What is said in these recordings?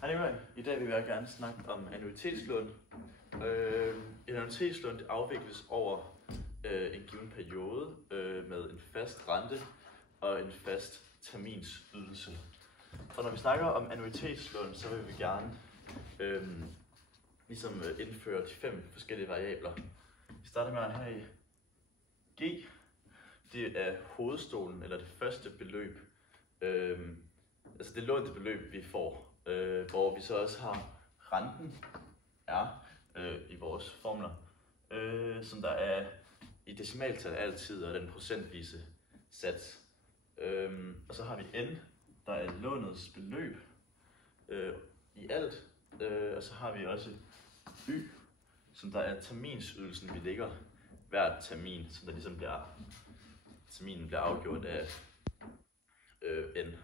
Hej, i dag vil jeg gerne snakke om annuitetslån. Et annuitetslån det afvikles over en given periode med en fast rente og en fast terminsydelse. Og når vi snakker om annuitetslån, så vil vi gerne indføre de 5 forskellige variabler. Vi starter med at have G. Det er hovedstolen, eller det første beløb. Altså det lånte beløb, vi får. Hvor vi så også har renten R i vores formler, som der er i decimaltal altid, og den procentvise sats. Og så har vi N, der er lånets beløb i alt, og så har vi også Y, som der er terminsydelsen, vi lægger hver termin, som der ligesom terminen bliver afgjort af N.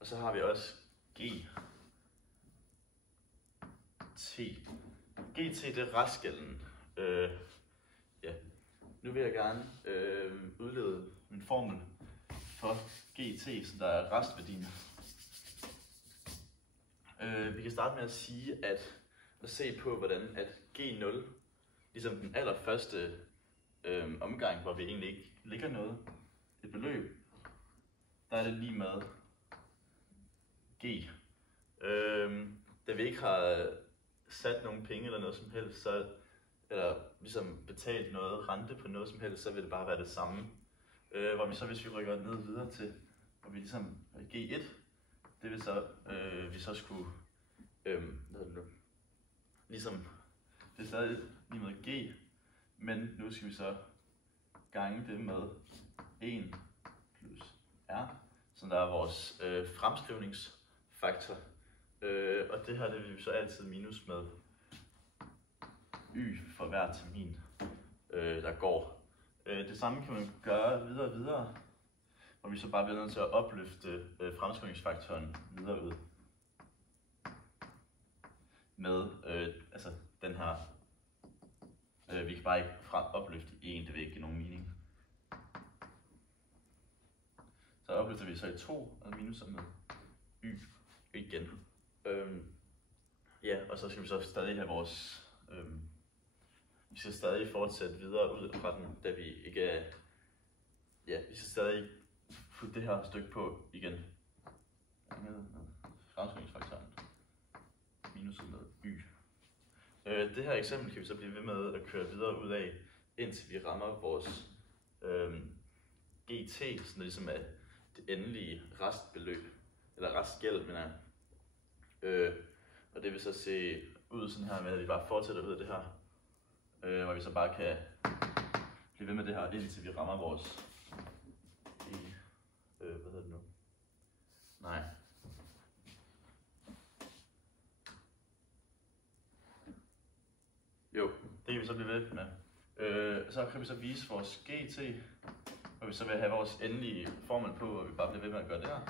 Og så har vi også G. GT det er restgælden. Nu vil jeg gerne udlede min formel for GT, som der er restværdien. Vi kan starte med at sige at se på, hvordan at G0, ligesom den allerførste omgang, hvor vi egentlig ikke lægger noget, et beløb, der er det lige med G. Da vi ikke har sat nogle penge eller noget som helst, eller ligesom betalt noget rente på noget som helst, så vil det bare være det samme. Hvor vi så, hvis vi rykker ned videre til, hvor vi ligesom G1, det vil så, vi så skulle, ligesom, det er stadig lige med G, men nu skal vi så gange det med 1 plus R, som der er vores fremskrivningsfaktor. Og det her det vil vi så altid minus med Y for hver termin, der går. Det samme kan man gøre videre, hvor vi så bare bliver nødt til at opløfte fremskrivningsfaktoren videre ud med altså den her. Vi kan bare ikke opløfte i 1, det vil ikke give nogen mening. Så opløfter vi så i 2 og minuser med Y igen. Og så skal vi så stadig have vores, vi skal stadig fortsætte videre ud fra den, da vi ikke er, vi skal stadig putte det her stykke på igen. Med fremskrivningsfaktoren minus med Y. Det her eksempel kan vi så blive ved med at køre videre ud af, indtil vi rammer vores GT, som ligesom er det endelige restbeløb, eller restgæld, mener jeg. Og det vil så se ud sådan her med, at vi bare fortsætter ud af det her, hvor vi så bare kan blive ved med det her, indtil vi rammer vores hvad hedder det nu? Nej. Jo, det kan vi så blive ved med. Så kan vi så vise vores GT, hvor vi så vil have vores endelige formel på, og vi bare bliver ved med at gøre det her.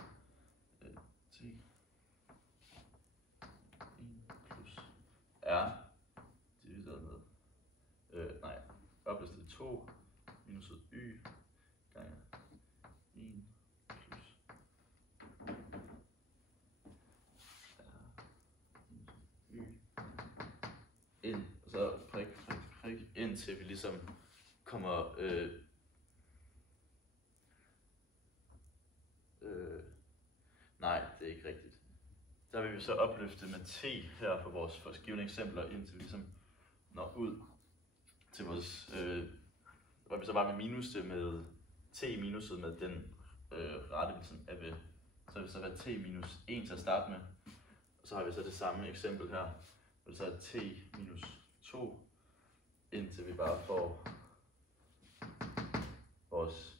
T R divideret med opløstet 2 minus Y gange 1 plus R Y ind, og så prik indtil vi ligesom kommer nej, det er ikke rigtigt. Der vil vi så opløfte med T her på vores givne eksempler, indtil vi ligesom når ud til vores, hvor vi så bare vil minus det med T minuset med den rette, vi sådan er ved. Så vil det så være T minus 1 til at starte med, og så har vi så det samme eksempel her, hvor det så er T minus 2, indtil vi bare får vores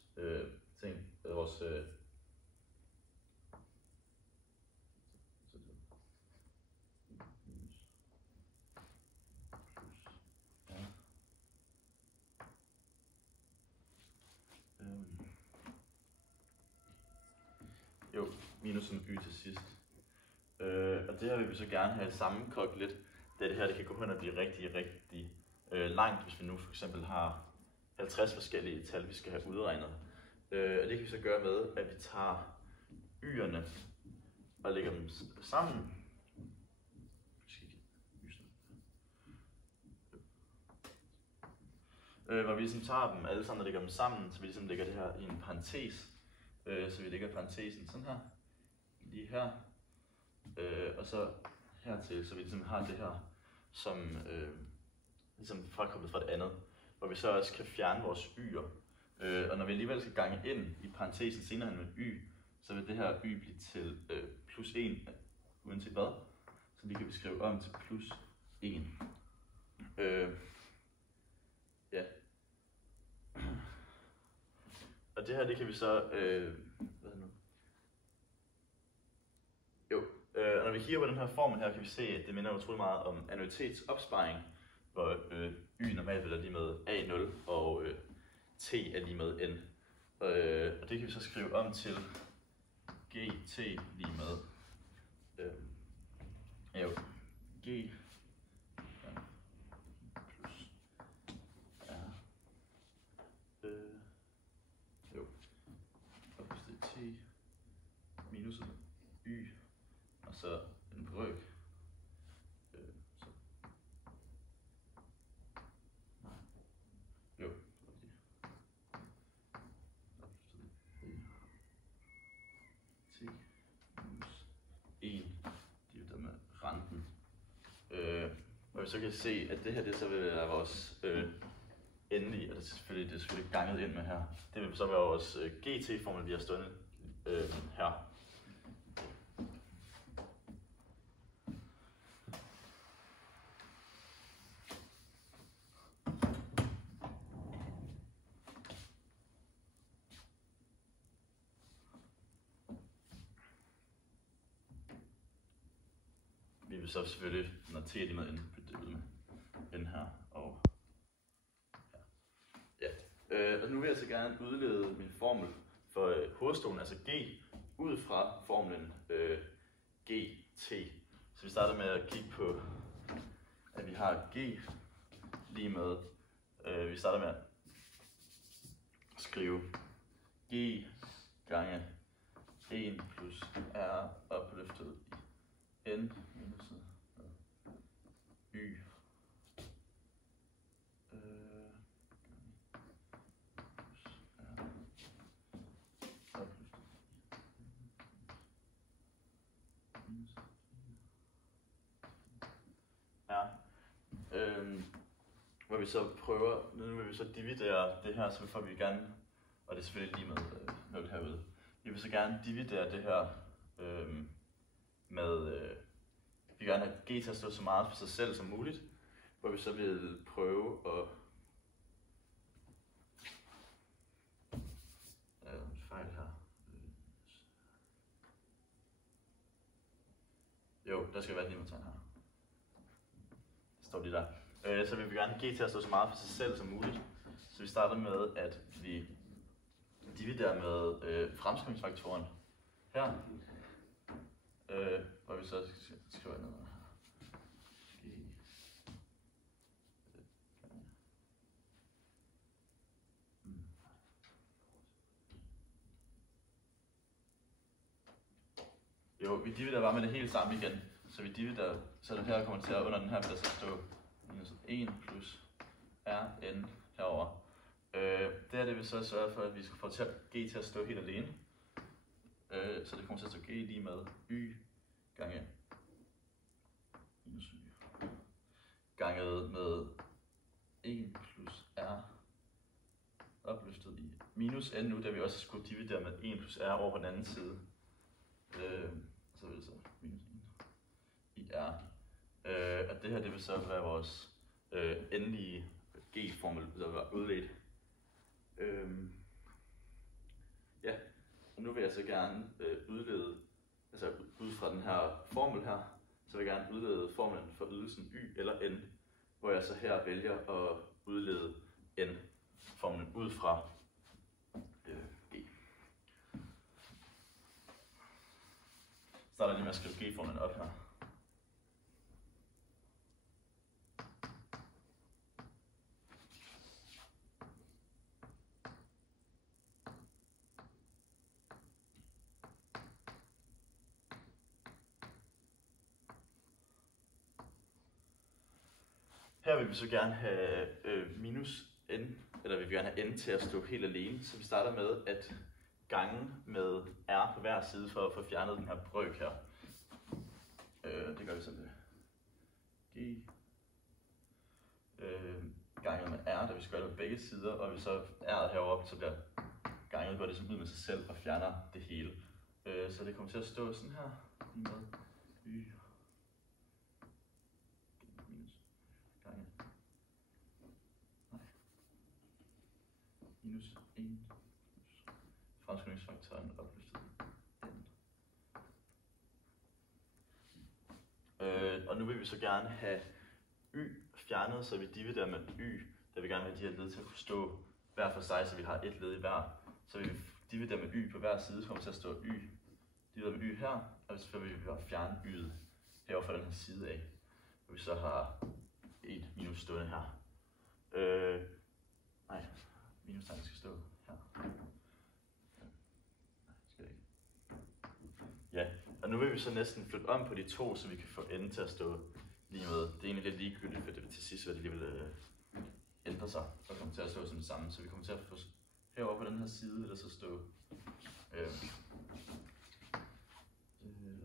minus en Y til sidst. Og det her vil vi så gerne have sammenkogt lidt, da det her det kan gå hen og blive rigtig langt, hvis vi nu for eksempel har 50 forskellige tal, vi skal have udregnet. Og det kan vi så gøre med, at vi tager y'erne og lægger dem sammen, hvor vi ligesom tager dem alle sammen og lægger dem sammen, så vi ligesom lægger det her i en parentes. Så vi lægger parentesen sådan her, lige her, og så hertil, så vi ligesom har det her som ligesom frakoblet fra det andet, hvor vi så også kan fjerne vores y'er. Og når vi alligevel skal gange ind i parentesen senere hen med y, så vil det her y blive til plus 1, uanset hvad. Så vi kan skrive om til plus 1. Ja. Og det her, det kan vi så, når vi kigger på den her formel her, kan vi se, at det minder utrolig meget om annuitetsopsparing, hvor y normalt vil være lige med a0, og t er lige med n. Og det kan vi så skrive om til gt lige med g plus r og plus det t minus y, og så en brøk. Og vi så kan se, at det her det så vil være vores endelige, og det er selvfølgelig ganget ind med her. Det vil så være vores gt-formel, vi har stående her. Vi vil så selvfølgelig, når t er lige med n, bytte det ud med n her og her. Ja. Og nu vil jeg så gerne udlede min formel for hovedstolen, altså g, ud fra formlen gt. Så vi starter med at kigge på, at vi har g lige med, vi starter med at skrive g gange 1 plus r opløftet i n minus y hvor vi så prøver, nu vil vi så dividere det her, så får vi gerne, og det er selvfølgelig lige med 0 herude, vi vil så gerne dividere det her med, vi vil gerne have g til at stå så meget for sig selv som muligt, hvor vi så vil prøve at, fejl her, jo, der skal være et limetegn her, det står lige der. Så vil vi gerne have g til at stå så meget for sig selv som muligt. Så vi starter med, at vi dividerer med fremskrivningsfaktoren her, hvor vi så skriver ned her. Jo, vi dividerer bare med det hele samme igen. Så vi dividerer, så det her kommer til at under den her, vil der så stå minus 1 plus rn herover. Det vil så sørge for, at vi skal få g til at stå helt alene. Så det kommer til at stå g lige med y gange minus y ganget med 1 plus r opløftet i minus n nu, da vi også skulle dividere med 1 plus r over på den anden side. Så vil det så minus 1 i r. Og det her det vil så være vores endelige g-formel, der var udledt. Ja, og nu vil jeg så gerne udlede, altså ud fra den her formel her, så vil jeg gerne udlede formlen for ydelsen y eller n, hvor jeg så her vælger at udlede n-formlen ud fra g. Så starter jeg lige med at skrive g-formlen op her. Her vil vi så gerne have minus eller vi vil gerne have n til at stå helt alene, så vi starter med at gange med r på hver side for at få fjernet den her brøk her. Det gør vi sådan det. G ganget med r, der vi skal gøre det på begge sider, og vi så r'et heroppe, så bliver ganget går det som ud med sig selv og fjerner det hele. Så det kommer til at stå sådan her, lige med y minus gange minus 1 fremskrivningsfaktoren opløftet n. Og nu vil vi så gerne have y fjernet, så vi dividerer med y, da vi gerne vil have de her led til at kunne stå hver for sig, så vi har et led i hver. Så vi dividerer med y på hver side, så kommer til at stå y. Dividerer med y her, og så vil vi fjerne y'et herovre fra den her side af. Og vi så har et minus stående her. Nej, minustegnet skal stå her. Skal det ikke. Ja, og nu vil vi så næsten flytte om på de to, så vi kan få enden til at stå lige med. Det er egentlig lidt ligegyldigt, for det vil til sidst være, det lige vil ændre sig og komme til at stå som det samme. Så vi kommer til at få herovre på den her side, eller så stå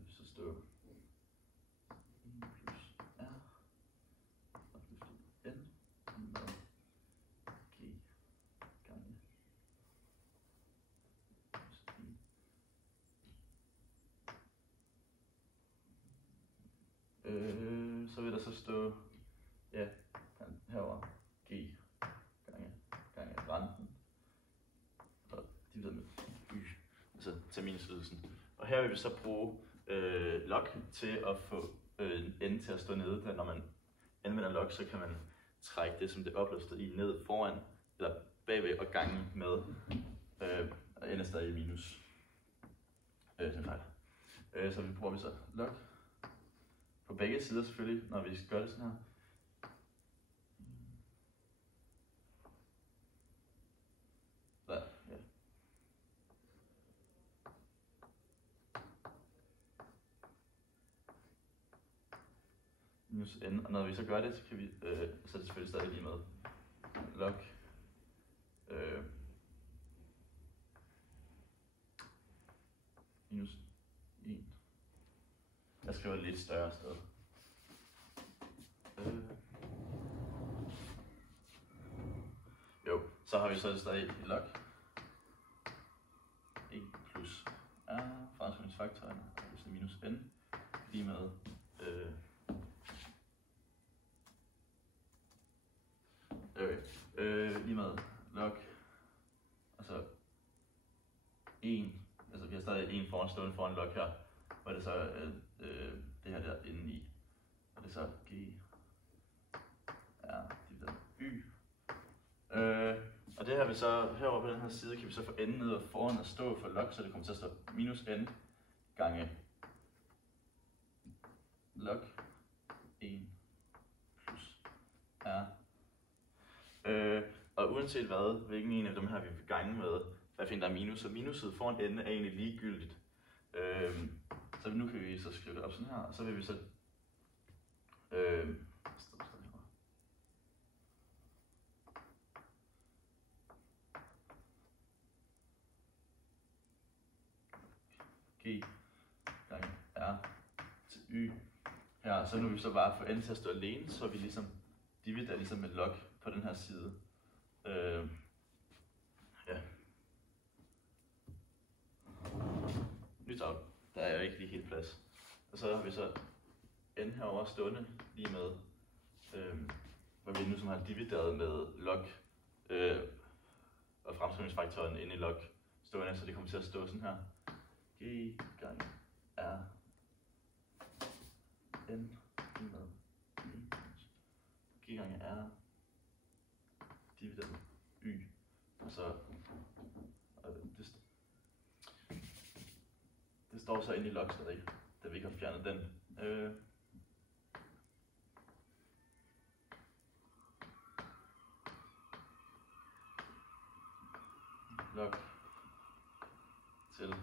så stå 1 plus r opløftet n med g gange så vil der så stå, ja, herover g gange renten, og divideret med y, altså terminsydelsen. Og her vil vi så bruge log til at få n til at stå nede, da når man anvender log, så kan man trække det, som det opløftet i, ned foran, eller bagved og gange med, og n er stadig minus. Det er fejl. Så vi bruger så log på begge sider selvfølgelig, når vi skal gøre det sådan her. Så, ja. Minus n, og når vi så gør det, så kan vi, så er det selvfølgelig stadig lige med log minus 1. Jeg skriver et lidt større sted. Jo, så har vi så stadig log 1 plus r, fremskrivningsfaktoren, altså minus n, lige med lige med log, altså 1, altså vi har stadig 1 foranstående foran log her, og det er så det her der inde i, og det er så g r divideret med y. Og det her vil så, herovre på den her side, kan vi så få n ned og foran at stå for log, så det kommer til at stå minus n gange log 1 plus r. Og uanset hvad, hvilken en af dem her vi vil gange med, hvad finder der er minus, så minuset foran n er egentlig ligegyldigt. Så nu kan vi så skrive det op sådan her, og så vil vi så g gange r til y her, så nu vil vi så bare få n til at stå alene, så vi ligesom dividerer ligesom med log på den her side. Ja. Nyt out. Der er jo ikke lige helt plads. Og så har vi så n herovre stående lige med, hvor vi nu som har divideret med log og fremskrivningsfaktoren inde i log stående, så det kommer til at stå sådan her. G gange r n med g gange r divideret med y, og så det står så inde i log stadig, da vi ikke har fjernet den. Log til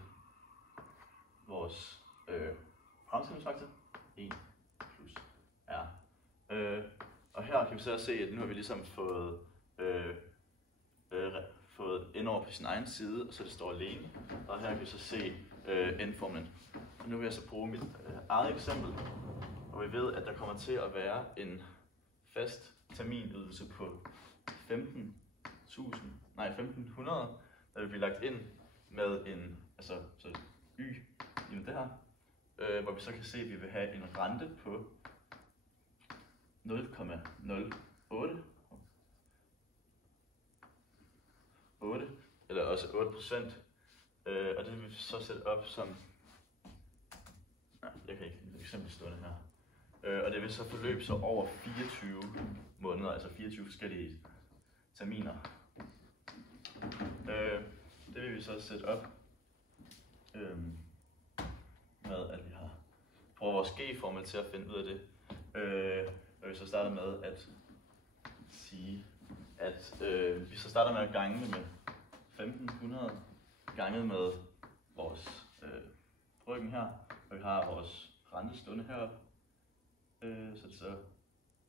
vores fremskrivningsfaktor 1 plus r. Og her kan vi så se, at nu har vi ligesom fået ind over på sin egen side, og så det står alene. Og her kan vi så se endformlen. Og nu vil jeg så bruge mit eget eksempel, hvor vi ved, at der kommer til at være en fast terminydelse på 1500, der vil blive lagt ind med en, altså så y i det her, hvor vi så kan se, at vi vil have en rente på 0,08, eller også 8%, og det vil vi så sætte op som, jeg kan ikke et eksempel stående her, og det vil så forløbe så over 24 måneder, altså 24 forskellige terminer. Det vil vi så sætte op med, at vi har brugt vores G-formel til at finde ud af det. Og vi så starter med at sige, at vi så starter med at gange med 1500 ganget med vores ryggen her, og vi har vores rente stående heroppe. Så det er så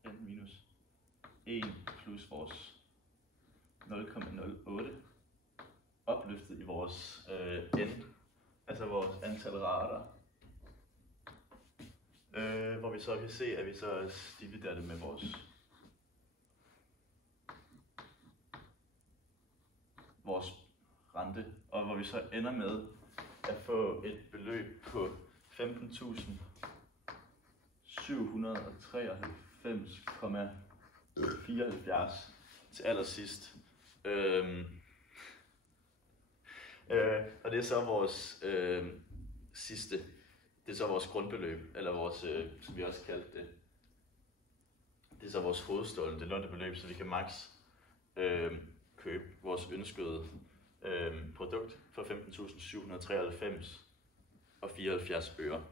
n minus 1 plus vores 0,08 opløftet i vores n, altså vores antal rater. Hvor vi så kan se, at vi så dividerer det med vores rente, og hvor vi så ender med at få et beløb på 15.793,74 til allersidst. Og det er så vores sidste, det er så vores grundbeløb, eller vores, som vi også kaldte det, det er så vores hovedstående, det lånte beløb, så vi kan maks købe vores ønskede produkt for 15.793 og 74 øre.